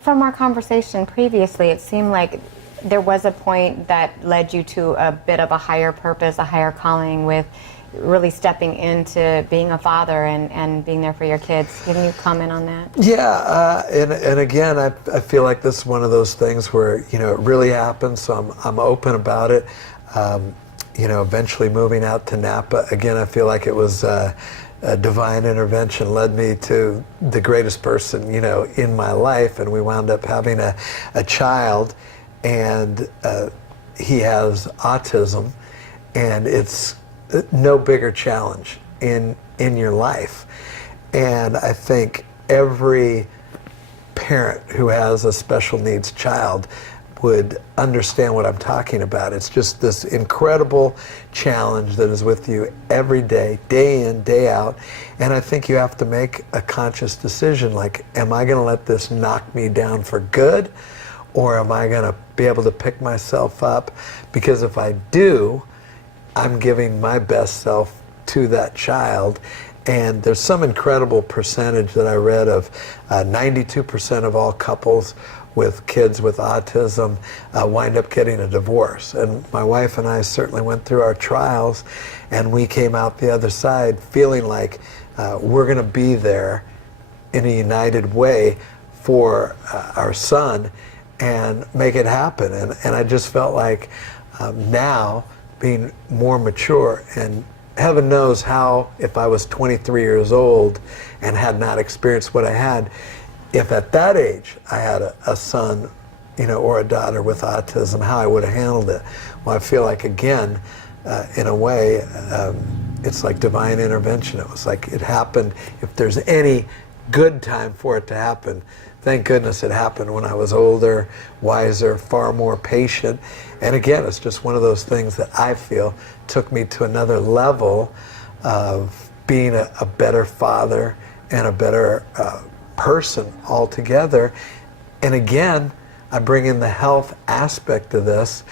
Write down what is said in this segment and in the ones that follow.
From our conversation previously, it seemed like there was a point that led you to a bit of a higher purpose, a higher calling with really stepping into being a father and being there for your kids. Can you comment on that? Yeah, and again, I feel like this is one of those things where, you know, it really happened, so I'm open about it. You know, eventually moving out to Napa, again, I feel like it was a divine intervention led me to the greatest person, you know, in my life, and we wound up having a child, and he has autism, and it's no bigger challenge in your life. And I think every parent who has a special needs child would understand what I'm talking about. It's just this incredible challenge that is with you every day, day in, day out. And I think you have to make a conscious decision, like, am I gonna let this knock me down for good? Or am I gonna be able to pick myself up? Because if I do, I'm giving my best self to that child. And there's some incredible percentage that I read of 92% of all couples with kids with autism wind up getting a divorce. And my wife and I certainly went through our trials, and we came out the other side feeling like we're going to be there in a united way for our son and make it happen. And I just felt like now, being more mature, and heaven knows how, if I was 23 years old and had not experienced what I had, if at that age I had a son, you know, or a daughter with autism, how I would have handled it. Well, I feel like, again, in a way, it's like divine intervention. It was like it happened. If there's any good time for it to happen, thank goodness it happened when I was older, wiser, far more patient. And again, it's just one of those things that I feel took me to another level of being a better father and a better person altogether. And again, I bring in the health aspect of this.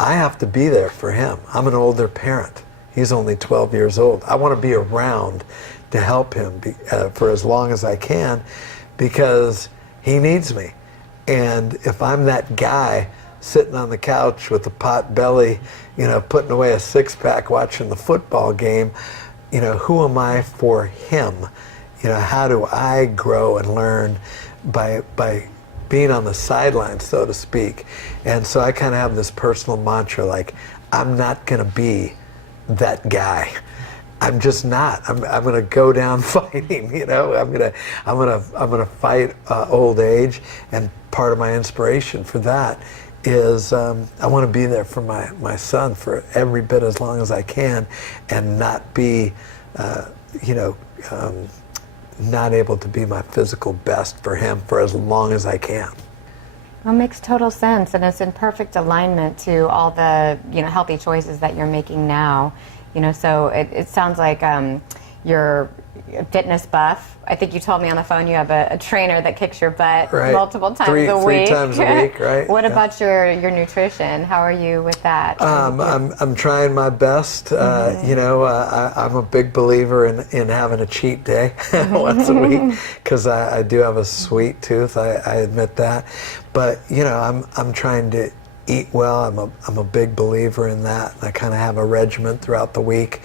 I have to be there for him. I'm an older parent. He's only 12 years old. I want to be around to help him for as long as I can, because he needs me. And if I'm that guy sitting on the couch with a pot belly, you know, putting away a six-pack watching the football game, you know, who am I for him? You know, how do I grow and learn by being on the sidelines, so to speak? And so I kind of have this personal mantra, like, I'm not going to be that guy. I'm just not. I'm going to go down fighting. You know, I'm going to fight old age, and part of my inspiration for that is I want to be there for my son for every bit as long as I can, and not be, you know, not able to be my physical best for him for as long as I can. Well, it makes total sense, and it's in perfect alignment to all the, you know, healthy choices that you're making now. You know, so it sounds like you're a fitness buff. I think you told me on the phone you have a trainer that kicks your butt multiple times a week. 3 times a week, right? What about your nutrition? How are you with that? I'm trying my best. You know, I'm a big believer in having a cheat day once a week, because I do have a sweet tooth. I admit that, but you know, I'm trying to eat well. I'm a big believer in that. I kind of have a regimen throughout the week.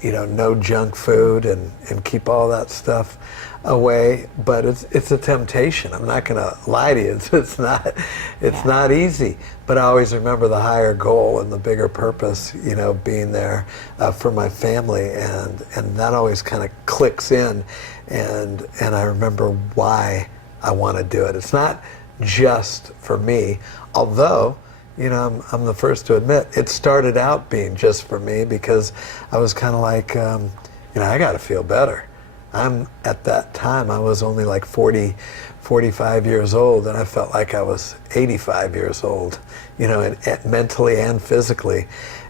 You know, no junk food, and keep all that stuff away. But it's a temptation. I'm not going to lie to you. It's not easy. But I always remember the higher goal and the bigger purpose. You know, being there for my family, and that always kind of clicks in. And I remember why I want to do it. It's not just for me, although, you know, I'm the first to admit it started out being just for me, because I was kind of like, you know, I got to feel better. At that time, I was only like 45 years old, and I felt like I was 85 years old, you know, and mentally and physically.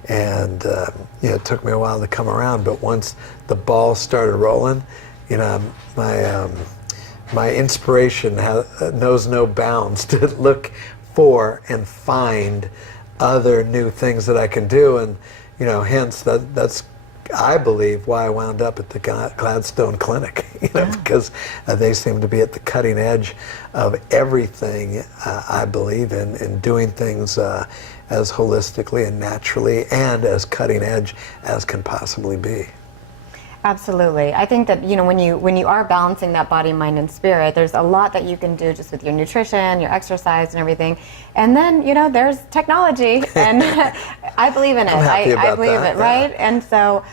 And, you know, it took me a while to come around, but once the ball started rolling, you know, my inspiration knows no bounds to look for and find other new things that I can do, and you know, hence that's I believe, why I wound up at the Gladstone Clinic, because they seem to be at the cutting edge of everything I believe in doing things as holistically and naturally and as cutting edge as can possibly be. Absolutely. I think that, when you are balancing that body, mind, and spirit, there's a lot that you can do just with your nutrition, your exercise, and everything. And then, there's technology, and I believe in it. I believe it, right? And so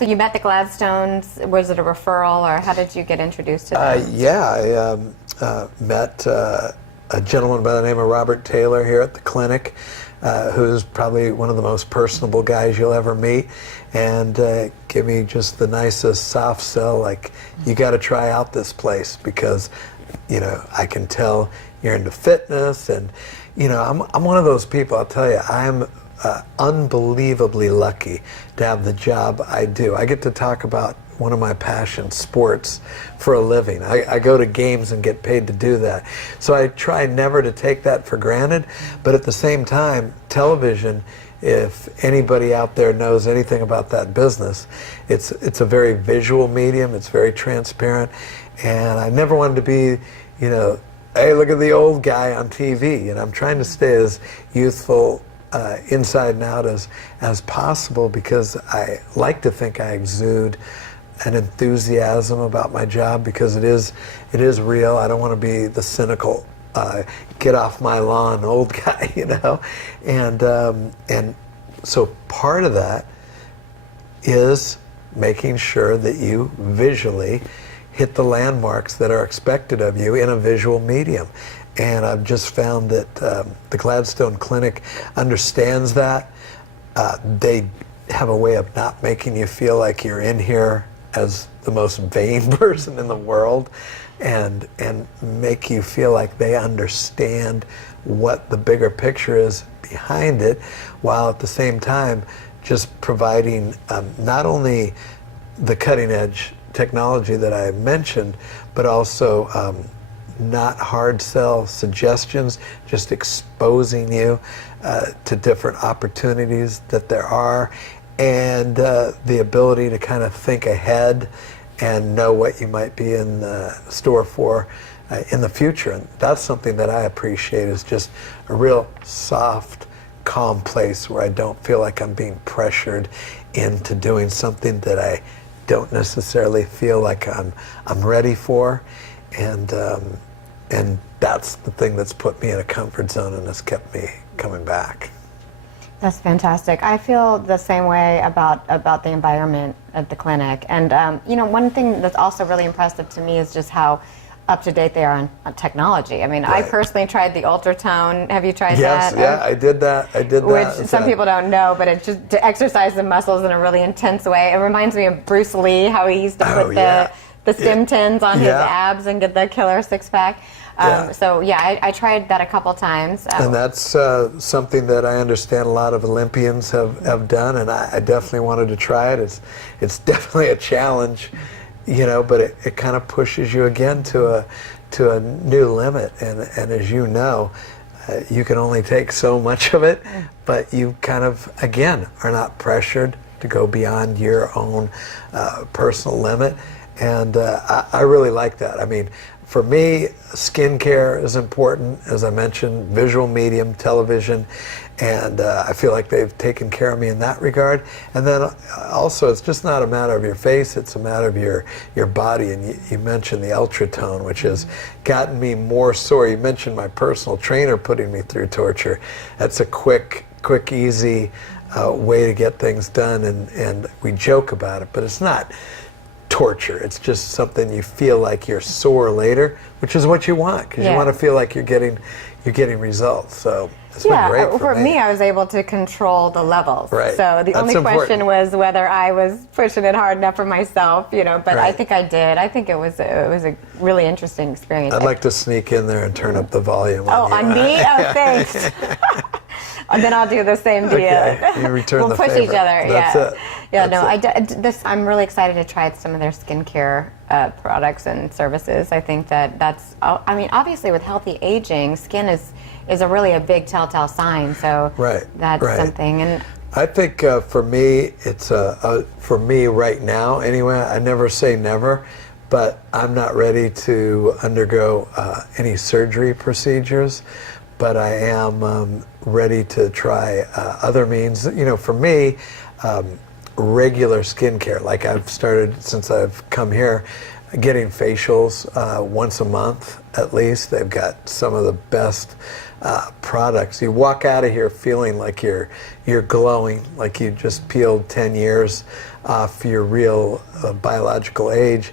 you met the Gladstones. Was it a referral, or how did you get introduced to them? I met a gentleman by the name of Robert Taylor here at the clinic, who's probably one of the most personable guys you'll ever meet, and give me just the nicest soft sell, like, you got to try out this place because, I can tell you're into fitness, and, I'm one of those people, I'll tell you, I'm unbelievably lucky to have the job I do. I get to talk about one of my passions, sports, for a living. I go to games and get paid to do that. So I try never to take that for granted, but at the same time, television, if anybody out there knows anything about that business, it's a very visual medium, it's very transparent, and I never wanted to be, hey, look at the old guy on TV, and I'm trying to stay as youthful inside and out as possible, because I like to think I exude an enthusiasm about my job, because it is real. I don't want to be the cynical get off my lawn old guy, and so part of that is making sure that you visually hit the landmarks that are expected of you in a visual medium. And I've just found that the Gladstone Clinic understands that. They have a way of not making you feel like you're in here as the most vain person in the world, and make you feel like they understand what the bigger picture is behind it, while at the same time just providing not only the cutting edge technology that I mentioned, but also not hard sell suggestions, just exposing you to different opportunities that there are, and the ability to kind of think ahead and know what you might be in the store for in the future. And that's something that I appreciate, is just a real soft, calm place where I don't feel like I'm being pressured into doing something that I don't necessarily feel like I'm ready for. And that's the thing that's put me in a comfort zone and has kept me coming back. That's fantastic. I feel the same way about the environment at the clinic. And one thing that's also really impressive to me is just how up to date they are on technology. I mean, right. I personally tried the ultratone. Have you tried that? Yes, I did that. Which some people don't know, but it's just to exercise the muscles in a really intense way. It reminds me of Bruce Lee, how he used to put the stim tins on his abs and get the killer six-pack. So I tried that a couple times. And that's something that I understand a lot of Olympians have done, and I definitely wanted to try it. It's definitely a challenge, but it kind of pushes you again to a new limit. And as you know, you can only take so much of it, but you kind of, again, are not pressured to go beyond your own personal limit. And I really like that. I mean, for me, skincare is important, as I mentioned, visual medium, television, and I feel like they've taken care of me in that regard. And then also, it's just not a matter of your face, it's a matter of your body. And you mentioned the Ultratone, which has gotten me more sore. You mentioned my personal trainer putting me through torture. That's a quick, easy way to get things done, and we joke about it, but it's not torture. It's just something you feel like you're sore later, which is what you want, because you want to feel like you're getting results. So it's been great for me. I was able to control the levels. Right. So the only question was whether I was pushing it hard enough for myself, But right. I think I did. I think it was a really interesting experience. I'd like to sneak in there and turn up the volume. On me? Oh, thanks. And then I'll do the same to you. You return we'll push each other. That's it. Yeah, I'm really excited to try some of their skincare products and services. I think that's. I mean, obviously, with healthy aging, skin is a really a big telltale sign. So that's something. And I think for me, it's for me right now anyway. I never say never, but I'm not ready to undergo any surgery procedures. But I am ready to try other means. You know, for me, regular skincare. Like I've started since I've come here, getting facials once a month at least. They've got some of the best products. You walk out of here feeling like you're glowing, like you just peeled 10 years off your real biological age.